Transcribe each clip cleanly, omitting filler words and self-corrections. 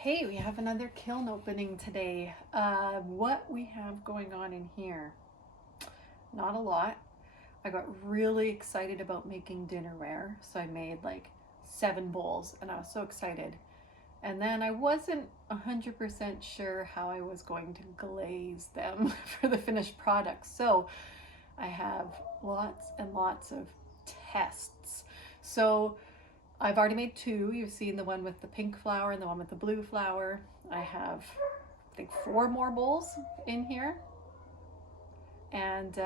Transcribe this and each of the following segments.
Okay, we have another kiln opening today. What we have going on in here, not a lot. I got really excited about making dinnerware, so I made like 7 bowls and I was so excited. And then I wasn't 100% sure how I was going to glaze them for the finished product. So I have lots and lots of tests. So I've already made 2. You've seen the one with the pink flower and the one with the blue flower. I have, I think, 4 more bowls in here. And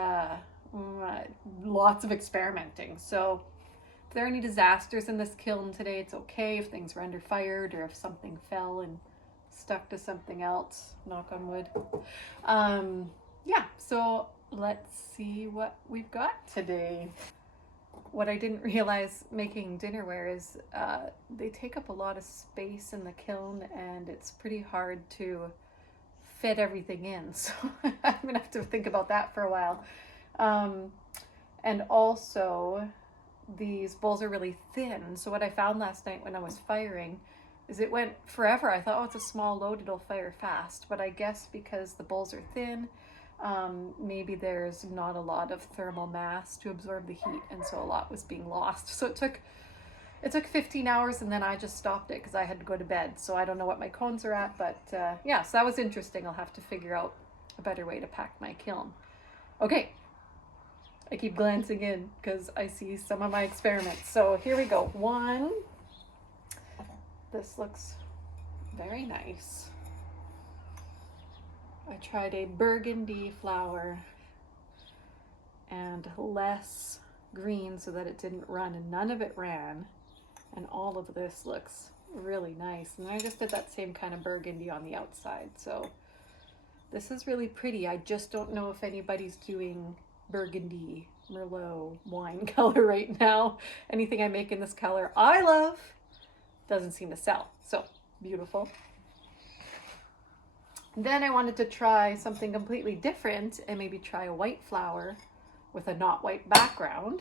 lots of experimenting. So if there are any disasters in this kiln today, it's okay. If things were under fired or if something fell and stuck to something else, knock on wood. Yeah, so let's see what we've got today. What I didn't realize making dinnerware is they take up a lot of space in the kiln and it's pretty hard to fit everything in. So I'm gonna have to think about that for a while. And also these bowls are really thin. So what I found last night when I was firing is it went forever. I thought, oh, it's a small load, it'll fire fast. But I guess because the bowls are thin, maybe there's not a lot of thermal mass to absorb the heat, and so a lot was being lost. So it took 15 hours, and then I just stopped it because I had to go to bed. So I don't know what my cones are at, but yeah, so that was interesting. I'll have to figure out a better way to pack my kiln. Okay, I keep glancing in because I see some of my experiments. So here we go. 1. This looks very nice. I tried a burgundy flower and less green so that it didn't run, and none of it ran. And all of this looks really nice. And I just did that same kind of burgundy on the outside. So this is really pretty. I just don't know if anybody's doing burgundy Merlot wine color right now. Anything I make in this color I love doesn't seem to sell. So beautiful. Then I wanted to try something completely different and maybe try a white flower with a not white background.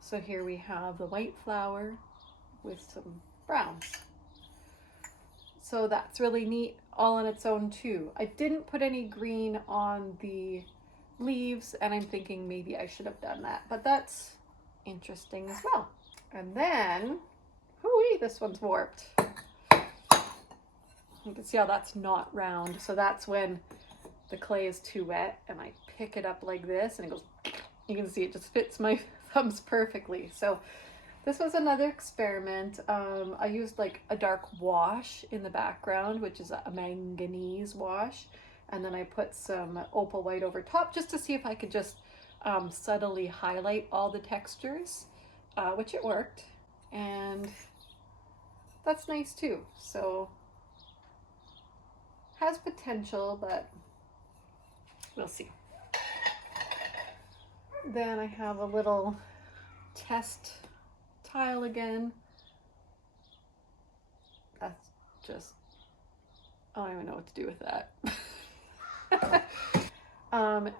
So here we have the white flower with some browns. So that's really neat all on its own too. I didn't put any green on the leaves and I'm thinking maybe I should have done that, but that's interesting as well. And then, hooey, this one's warped. You can see how that's not round. So that's when the clay is too wet and I pick it up like this and it goes, you can see it just fits my thumbs perfectly. So this was another experiment. I used like a dark wash in the background, which is a manganese wash. And then I put some opal white over top just to see if I could just subtly highlight all the textures, which it worked. And that's nice too. So has potential, but we'll see. Then I have a little test tile again. That's just, I don't even know what to do with that.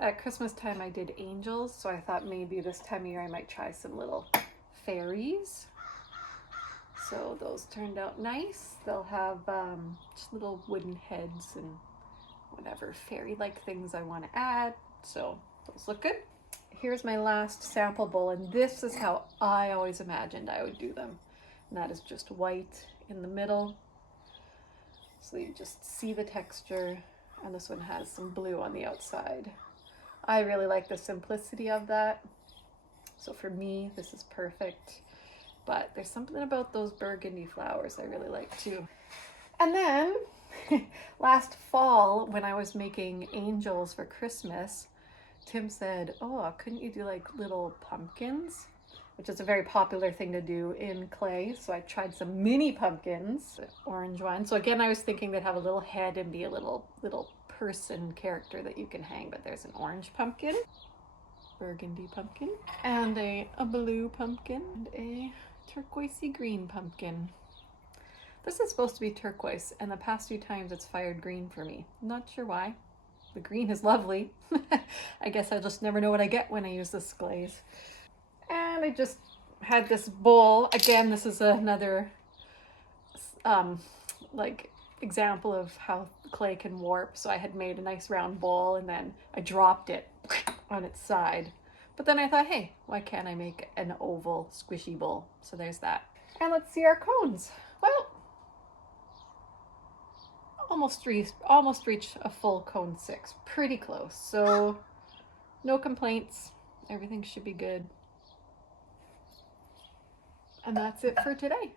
At Christmas time I did angels, so I thought maybe this time of year I might try some little fairies. So those turned out nice. They'll have just little wooden heads and whatever fairy-like things I want to add. So those look good. Here's my last sample bowl, and this is how I always imagined I would do them. And that is just white in the middle. So you just see the texture, and this one has some blue on the outside. I really like the simplicity of that. So for me, this is perfect. But there's something about those burgundy flowers I really like too. And then last fall when I was making angels for Christmas, Tim said, oh, couldn't you do like little pumpkins? Which is a very popular thing to do in clay. So I tried some mini pumpkins, orange one. So again, I was thinking they'd have a little head and be a little person character that you can hang, but there's an orange pumpkin, burgundy pumpkin, and a blue pumpkin, and a turquoisey green pumpkin. This is supposed to be turquoise, and the past few times it's fired green for me. Not sure why. The green is lovely. I guess I just never know what I get when I use this glaze. And I just had this bowl. Again, this is another like example of how clay can warp. So I had made a nice round bowl and then I dropped it on its side. But then I thought, hey, why can't I make an oval squishy bowl? So there's that. And let's see our cones. Well, almost reached a full cone 6. Pretty close. So no complaints. Everything should be good. And that's it for today.